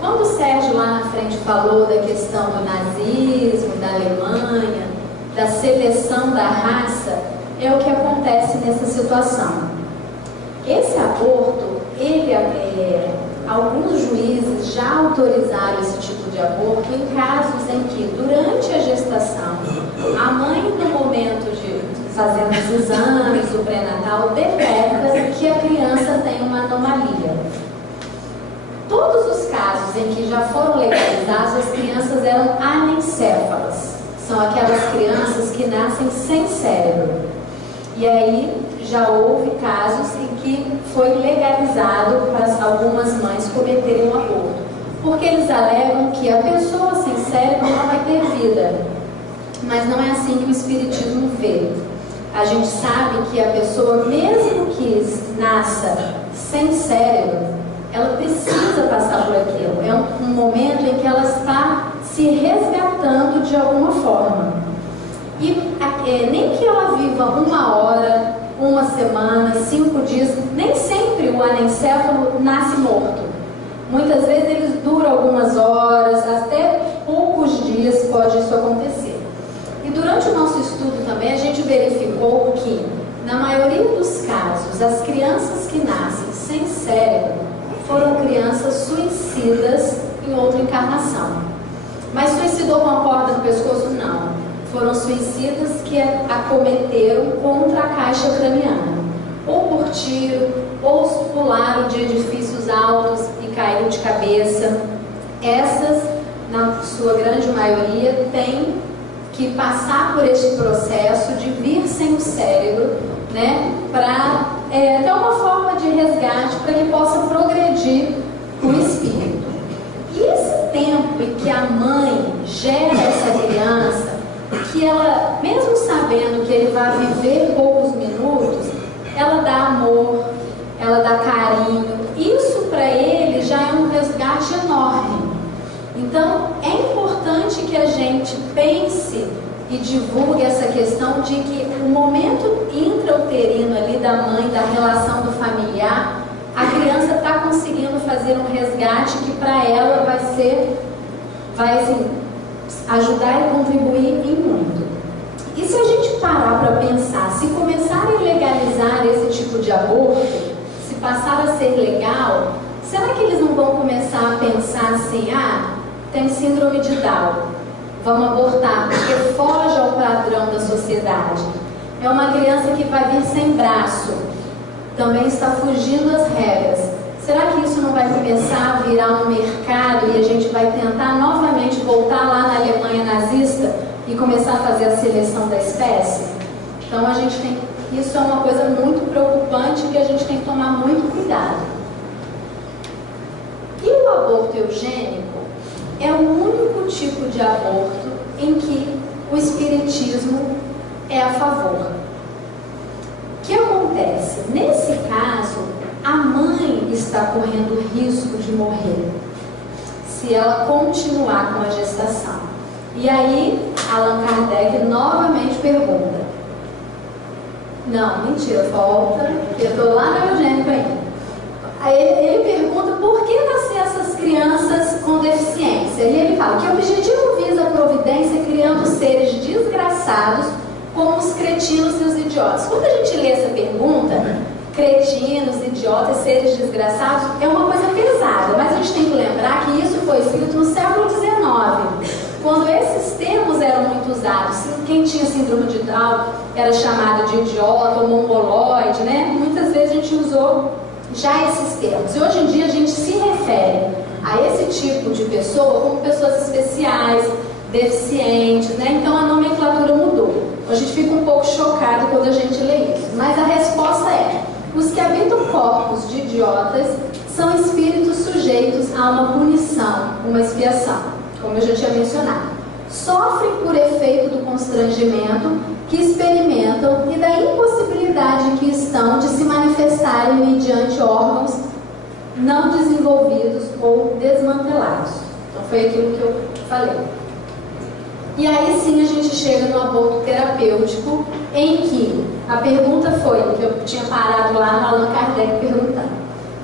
Quando o Sérgio lá na frente falou da questão do nazismo, da Alemanha, da seleção da raça, é o que acontece nessa situação. Esse aborto, alguns juízes já autorizaram esse tipo de aborto em casos em que, durante a gestação, a mãe, no momento de fazendo os exames do pré-natal, detecta que a criança tem uma anomalia. Todos os casos em que já foram legalizados, as crianças eram anencéfalas. São aquelas crianças que nascem sem cérebro. E aí já houve casos em que foi legalizado para algumas mães cometerem um aborto. Porque eles alegam que a pessoa sem cérebro não vai ter vida. Mas não é assim que o Espiritismo vê. a gente sabe que a pessoa, mesmo que nasça sem cérebro, ela precisa passar por aquilo. É um momento em que ela está se resgatando de alguma forma. E nem que ela viva 1 hora, 1 semana, 5 dias, nem sempre o anencefalo nasce morto. Muitas vezes eles duram algumas horas, até poucos dias pode isso acontecer. E durante o nosso estudo também a gente verificou que, na maioria dos casos, as crianças que nascem sem cérebro foram crianças suicidas em outra encarnação. Mas suicidou com a corda no pescoço? Não. Foram suicidas que acometeram contra a caixa craniana, ou por tiro, ou pularam de edifícios altos e caíram de cabeça. Essas, na sua grande maioria, têm que passar por esse processo de vir sem o cérebro, né, para ter uma forma de resgate para que possa progredir o espírito. E esse tempo em que a mãe gera essa criança, que ela, mesmo sabendo que ele vai viver poucos minutos, ela dá amor, ela dá carinho. Isso para ele já é um resgate enorme. Então é importante que a gente pense e divulgue essa questão de que o momento intrauterino ali da mãe, da relação do familiar, a criança está conseguindo fazer um resgate que para ela vai assim, ajudar e contribuir em muito. E se a gente parar para pensar, se começarem a legalizar esse tipo de aborto, se passar a ser legal, será que eles não vão começar a pensar assim, tem síndrome de Down, vamos abortar, porque foge ao padrão da sociedade. É uma criança que vai vir sem braço, também está fugindo das regras. Será que isso não vai começar a virar um mercado e a gente vai tentar novamente voltar lá na Alemanha nazista e começar a fazer a seleção da espécie? Então isso é uma coisa muito preocupante que a gente tem que tomar muito cuidado. E o aborto eugênico é o único tipo de aborto em que o espiritismo é a favor. O que acontece? Nesse caso, a mãe está correndo risco de morrer se ela continuar com a gestação. E aí, Allan Kardec novamente pergunta. Não, mentira, volta. Eu estou lá no eugênico ainda. Aí ele pergunta por que nascer essas crianças com deficiência. E ele fala que o objetivo visa a providência criando seres desgraçados como os cretinos e os idiotas. Quando a gente lê essa pergunta, cretinos, idiotas, seres desgraçados, é uma coisa pesada, mas a gente tem que lembrar que isso foi escrito no século XIX, quando esses termos eram muito usados. Quem tinha síndrome de Down era chamado de idiota ou mongoloide, né? Muitas vezes a gente usou já esses termos. E hoje em dia a gente se refere a esse tipo de pessoa como pessoas especiais, deficientes, né? Então a nomenclatura mudou. A gente fica um pouco chocado quando a gente lê isso. Mas a resposta é: os que habitam corpos de idiotas são espíritos sujeitos a uma punição, uma expiação, como eu já tinha mencionado. Sofrem por efeito do constrangimento que experimentam e da impossibilidade em que estão de se manifestarem mediante órgãos não desenvolvidos ou desmantelados. Então foi aquilo que eu falei. E aí sim a gente chega no aborto terapêutico, em que a pergunta foi, que eu tinha parado lá no Allan Kardec perguntando: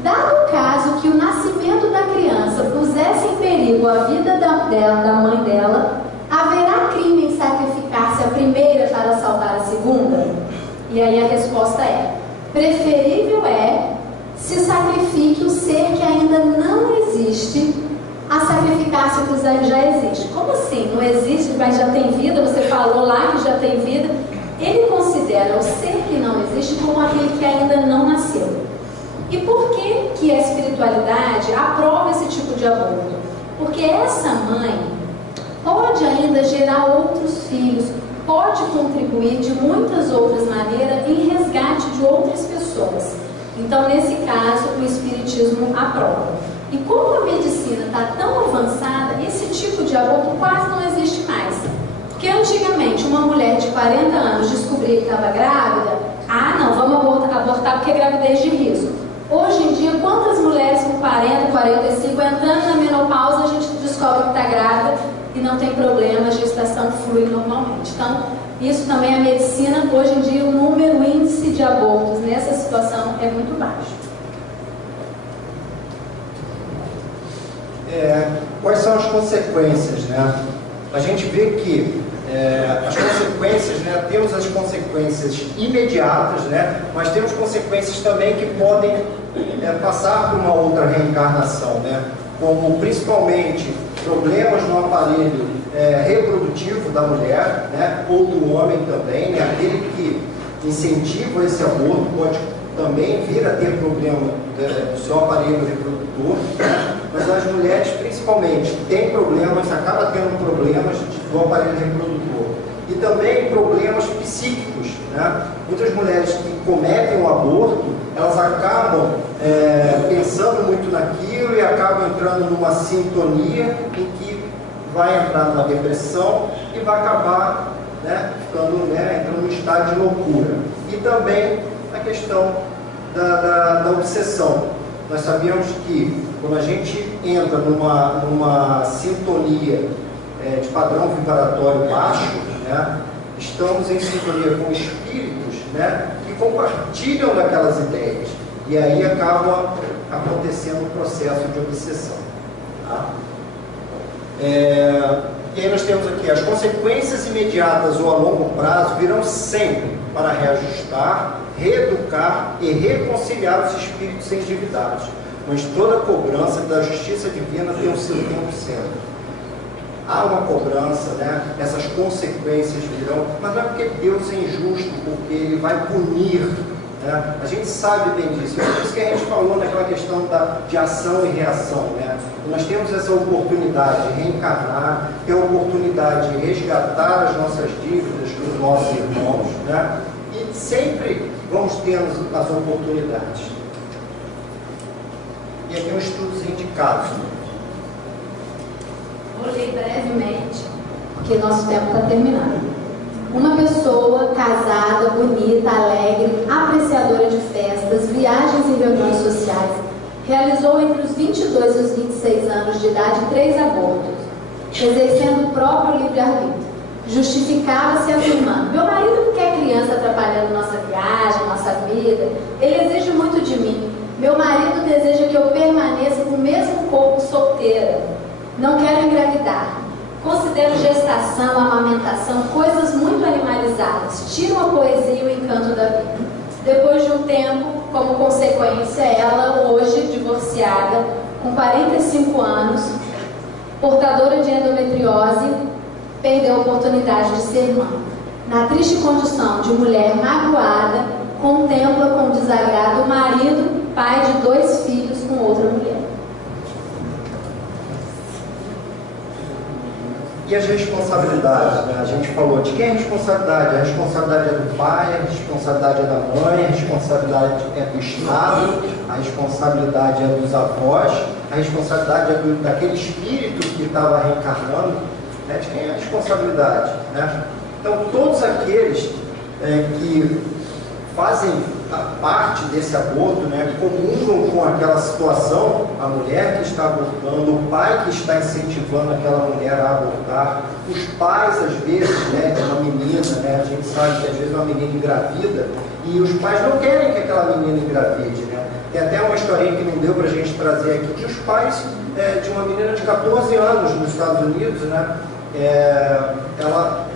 dado o caso que o nascimento da criança pusesse em perigo a vida da mãe dela, haverá crime em sacrificar-se a primeira para salvar a segunda? E aí a resposta é: preferível é se sacrifique o ser que ainda não existe a sacrificar-se o que já existe. Como assim? Não existe, mas já tem vida? Você falou lá que já tem vida. Ele considera o ser que não existe como aquele que ainda não nasceu. E por que a espiritualidade aprova esse tipo de aborto? Porque essa mãe pode ainda gerar outros filhos, pode contribuir de muitas outras maneiras em resgate de outras pessoas. Então, nesse caso, o espiritismo aprova. E como a medicina está tão avançada, esse tipo de aborto quase não existe mais. Porque antigamente uma mulher de 40 anos descobria que estava grávida, não, vamos abortar porque é gravidez de risco. Hoje em dia, quantas mulheres com 40, 45, entrando na menopausa, a gente descobre que está grávida e não tem problema, a gestação flui normalmente. Então, isso também a medicina, hoje em dia, o índice de abortos nessa situação é muito baixo. Quais são as consequências, né? A gente vê que as consequências, né, temos as consequências imediatas, né, mas temos consequências também que podem passar por uma outra reencarnação, né, como principalmente problemas no aparelho reprodutivo da mulher, né, ou do homem também, né, aquele que incentiva esse aborto pode também vir a ter problema do seu aparelho reprodutor, né? Mas as mulheres principalmente têm problemas, acabam tendo problemas do aparelho reprodutor e também problemas psíquicos, né? Muitas mulheres que cometem o aborto, elas acabam pensando muito naquilo e acabam entrando numa sintonia em que vai entrar numa depressão e vai acabar, né, entrando num estado de loucura. E também a questão da obsessão. Nós sabemos que quando a gente entra numa sintonia de padrão vibratório baixo, né, estamos em sintonia com espíritos, né, que compartilham daquelas ideias. E aí acaba acontecendo um processo de obsessão. Tá? E aí nós temos aqui as consequências imediatas ou a longo prazo virão sempre para reajustar, reeducar e reconciliar os espíritos endividados. Mas toda cobrança da justiça divina tem o seu tempo certo. Há uma cobrança, né? Essas consequências virão, mas não é porque Deus é injusto, porque Ele vai punir. Né? A gente sabe bem disso. É por isso que a gente falou naquela questão de ação e reação. Né? Nós temos essa oportunidade de reencarnar, ter a oportunidade de resgatar as nossas dívidas com os nossos irmãos, né? E sempre vamos tendo as oportunidades. E aqui um estudozinho de caso. Vou ler brevemente, porque nosso tempo está terminando. Uma pessoa casada, bonita, alegre, apreciadora de festas, viagens e reuniões sociais, realizou entre os 22 e os 26 anos de idade 3 abortos, exercendo o próprio livre-arbítrio. Justificava-se afirmando: meu marido não quer criança atrapalhando nossa viagem, nossa vida, ele exige muito de mim. Meu marido deseja que eu permaneça com o mesmo corpo solteira. Não quero engravidar. Considero gestação, amamentação, coisas muito animalizadas. Tiram a poesia e o encanto da vida. Depois de um tempo, como consequência, ela, hoje divorciada, com 45 anos, portadora de endometriose, perdeu a oportunidade de ser mãe. Na triste condição de mulher magoada, contempla com desagrado o marido, pai de 2 filhos com outra mulher. E as responsabilidades, né? A gente falou de quem é a responsabilidade? A responsabilidade é do pai, a responsabilidade é da mãe, a responsabilidade é do Estado, a responsabilidade é dos avós, a responsabilidade é daquele espírito que estava reencarnando, né? De quem é a responsabilidade, né? Então, todos aqueles que fazem parte desse aborto, né, comungam com aquela situação, a mulher que está abortando, o pai que está incentivando aquela mulher a abortar, os pais, às vezes, né, de uma menina, né, a gente sabe que às vezes uma menina engravida, e os pais não querem que aquela menina engravide, né. Tem até uma historinha que não deu para a gente trazer aqui, de os pais de uma menina de 14 anos nos Estados Unidos, né,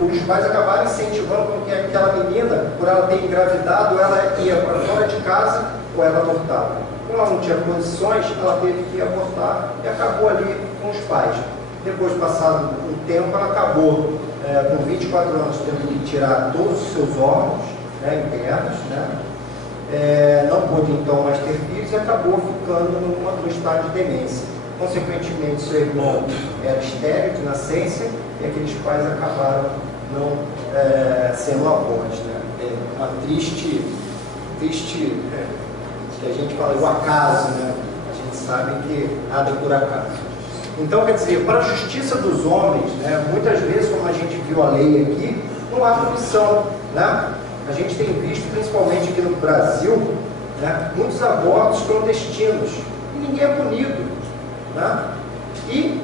os pais acabaram incentivando com que aquela menina, por ela ter engravidado, ela ia para fora de casa ou ela abortava. Como ela não tinha condições, ela teve que abortar e acabou ali com os pais. Depois, passado um tempo, ela acabou com 24 anos tendo que tirar todos os seus órgãos, né, internos, né? Não pôde então mais ter filhos e acabou ficando no estado de demência. Consequentemente, seu irmão era estéril de nascença e aqueles pais acabaram não sendo avós, né? É uma triste que a gente fala, o acaso, né? A gente sabe que nada é por acaso. Então, quer dizer, para a justiça dos homens, né, muitas vezes, como a gente viu a lei aqui, não há punição, né? A gente tem visto, principalmente aqui no Brasil, né, muitos abortos clandestinos e ninguém é punido, né? E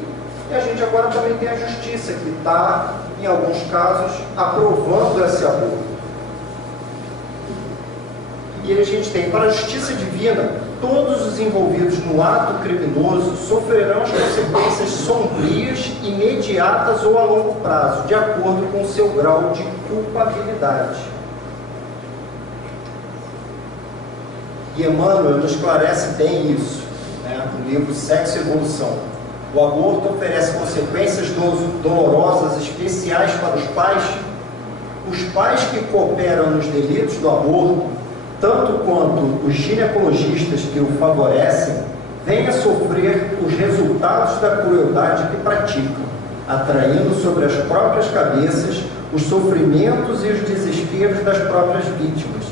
a gente agora também tem a justiça, que está, em alguns casos, aprovando esse aborto. E a gente tem, para a justiça divina, todos os envolvidos no ato criminoso sofrerão as consequências sombrias, imediatas ou a longo prazo, de acordo com o seu grau de culpabilidade. E Emmanuel nos esclarece bem isso, né, no livro Sexo e Evolução. O aborto oferece consequências dolorosas especiais para os pais. Os pais que cooperam nos delitos do aborto, tanto quanto os ginecologistas que o favorecem, vêm a sofrer os resultados da crueldade que praticam, atraindo sobre as próprias cabeças os sofrimentos e os desesperos das próprias vítimas,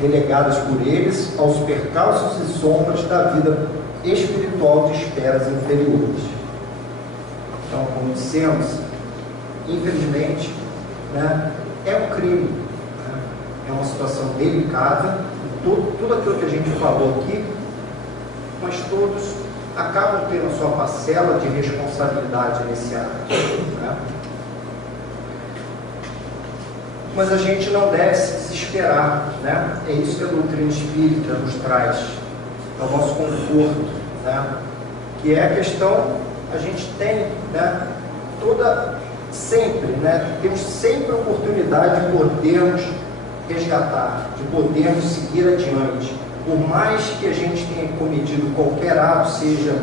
relegadas por eles aos percalços e sombras da vida espiritual de esferas inferiores. Então, como dissemos, infelizmente, né, é um crime, né, é uma situação delicada, tudo aquilo que a gente falou aqui, mas todos acabam tendo a sua parcela de responsabilidade nesse ato, né? Mas a gente não deve se desesperar, né? É isso que a doutrina espírita nos traz, é o nosso conforto, né? Que é a questão, a gente tem, né, sempre, né, temos sempre a oportunidade de podermos resgatar, de podermos seguir adiante. Por mais que a gente tenha cometido qualquer ato, seja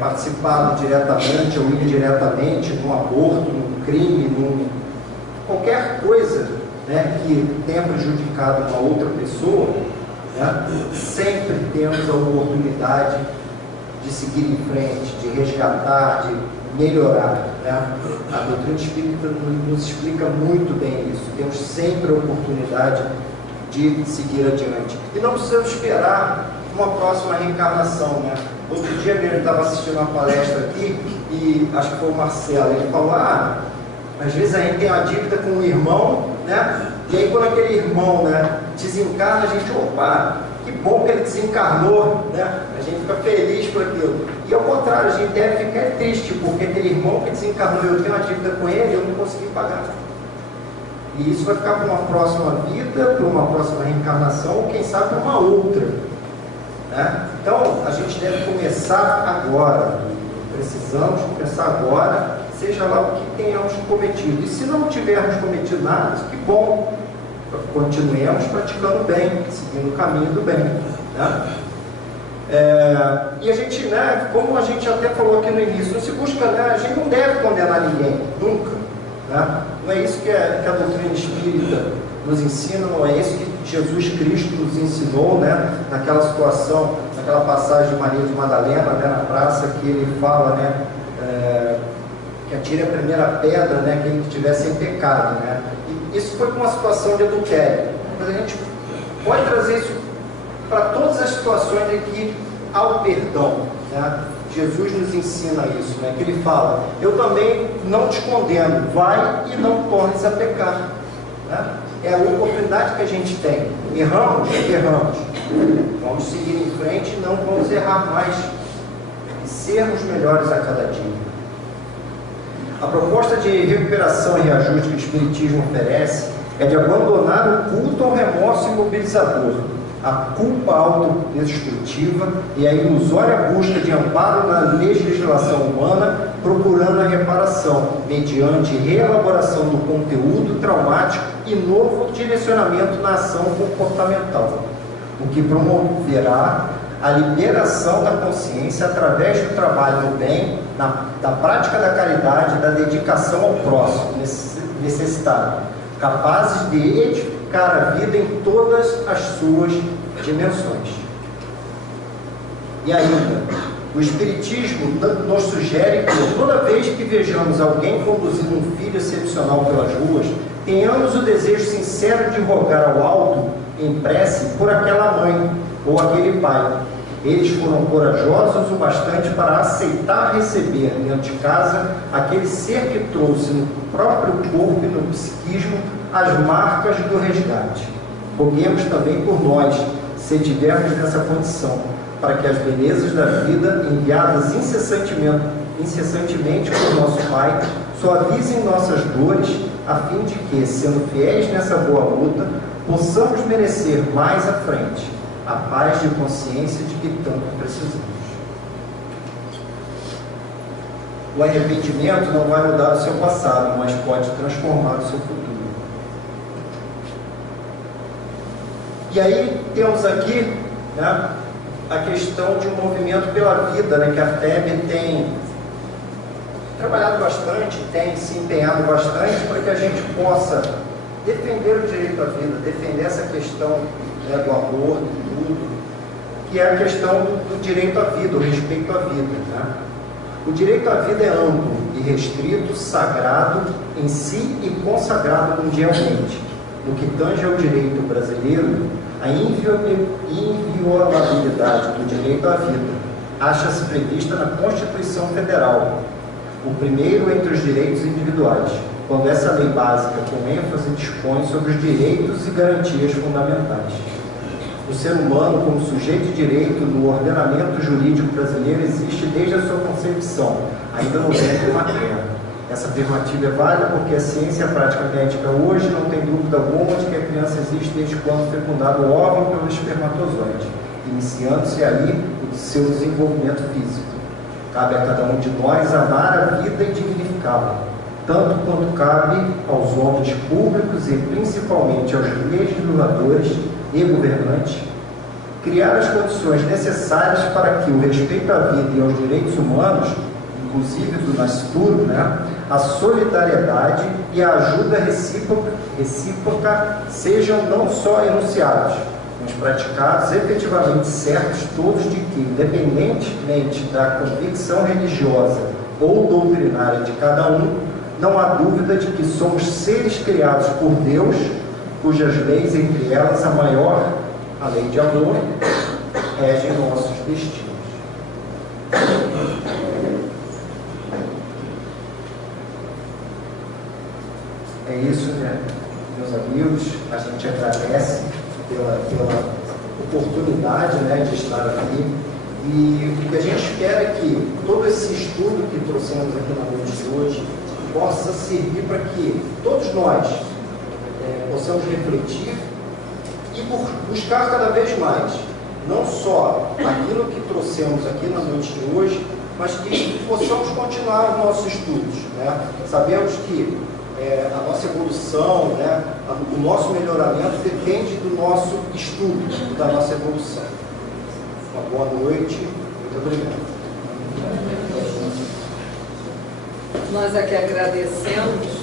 participado diretamente ou indiretamente num aborto, num crime, qualquer coisa, né, que tenha prejudicado uma outra pessoa, né, sempre temos a oportunidade de seguir em frente, de resgatar, de melhorar, né? A doutrina espírita nos explica muito bem isso. Temos sempre a oportunidade de seguir adiante. E não precisamos esperar uma próxima reencarnação, né? Outro dia mesmo eu estava assistindo uma palestra aqui e acho que foi o Marcelo, ele falou, às vezes a gente tem uma dívida com um irmão, né? E aí quando aquele irmão, né, desencarna, a gente, que bom que ele desencarnou, né? A gente fica feliz por aquilo. E ao contrário, a gente deve ficar triste, porque aquele irmão que desencarnou, eu tenho uma dívida com ele, eu não consegui pagar. E isso vai ficar para uma próxima vida, para uma próxima reencarnação, ou quem sabe para uma outra, né? Então, a gente deve começar agora. Precisamos começar agora, seja lá o que tenhamos cometido. E se não tivermos cometido nada, que bom, continuemos praticando bem, seguindo o caminho do bem, né? E a gente, né, como a gente até falou aqui no início, não se busca, né, a gente não deve condenar ninguém, nunca, né? Não é isso que a doutrina espírita nos ensina, não é isso que Jesus Cristo nos ensinou, né, naquela situação, naquela passagem de Maria de Madalena, né, na praça, que ele fala, né, que atire a primeira pedra, né, quem estiver sem pecado, né? E isso foi uma situação de adultério, mas a gente pode trazer isso para todas as situações em que há o perdão, né? Jesus nos ensina isso, né? Que ele fala, eu também não te condeno, vai e não tornes a pecar, né? É a oportunidade que a gente tem. Erramos, vamos seguir em frente e não vamos errar mais, e sermos melhores a cada dia. A proposta de recuperação e reajuste que o Espiritismo oferece é de abandonar o culto ao remorso imobilizador, a culpa autodestrutiva e a ilusória busca de amparo na legislação humana, procurando a reparação, mediante reelaboração do conteúdo traumático e novo direcionamento na ação comportamental, o que promoverá a liberação da consciência através do trabalho no bem, da prática da caridade, da dedicação ao próximo necessitado, capazes de edificar a vida em todas as suas dimensões. E ainda, o Espiritismo nos sugere que toda vez que vejamos alguém conduzindo um filho excepcional pelas ruas, tenhamos o desejo sincero de rogar ao alto, em prece, por aquela mãe ou aquele pai, Eles foram corajosos o bastante para aceitar receber dentro de casa aquele ser que trouxe no próprio corpo e no psiquismo as marcas do resgate. Roguemos também por nós, se tivermos nessa condição, para que as belezas da vida, enviadas incessantemente por nosso Pai, suavizem nossas dores, a fim de que, sendo fiéis nessa boa luta, possamos merecer mais à frente a paz de consciência de que tanto precisamos. O arrependimento não vai mudar o seu passado, mas pode transformar o seu futuro. E aí temos aqui, né, a questão de um movimento pela vida, né, que a FEB tem trabalhado bastante, tem se empenhado bastante para que a gente possa defender o direito à vida, defender essa questão, né, do aborto e tudo, que é a questão do direito à vida, o respeito à vida. Né? O direito à vida é amplo e restrito, sagrado em si e consagrado mundialmente. No que tange ao direito brasileiro, a inviolabilidade do direito à vida acha-se prevista na Constituição Federal, o primeiro entre os direitos individuais, quando essa lei básica com ênfase dispõe sobre os direitos e garantias fundamentais. O ser humano, como sujeito de direito no ordenamento jurídico brasileiro, existe desde a sua concepção, ainda no ventre materno. Essa afirmativa é válida porque a ciência e a prática médica hoje não tem dúvida alguma de que a criança existe desde quando fecundado o óvulo pelo espermatozoide, iniciando-se ali o seu desenvolvimento físico. Cabe a cada um de nós amar a vida e dignificá-la, tanto quanto cabe aos homens públicos e principalmente aos legisladores e governantes, criar as condições necessárias para que o respeito à vida e aos direitos humanos, inclusive do nascituro, né, a solidariedade e a ajuda recíproca sejam não só enunciados, mas praticados efetivamente, certos todos de que, independentemente da convicção religiosa ou doutrinária de cada um, não há dúvida de que somos seres criados por Deus, cujas leis, entre elas a maior, a lei de amor, regem nossos destinos. É isso, né, meus amigos, a gente agradece pela oportunidade, né, de estar aqui, e o que a gente espera é que todo esse estudo que trouxemos aqui na noite de hoje possa servir para que todos nós possamos refletir e buscar cada vez mais, não só aquilo que trouxemos aqui na noite de hoje, mas que possamos continuar os nossos estudos. Né? Sabemos que a nossa evolução, né, o nosso melhoramento depende do nosso estudo, da nossa evolução. Uma boa noite, muito obrigado. Nós aqui agradecemos.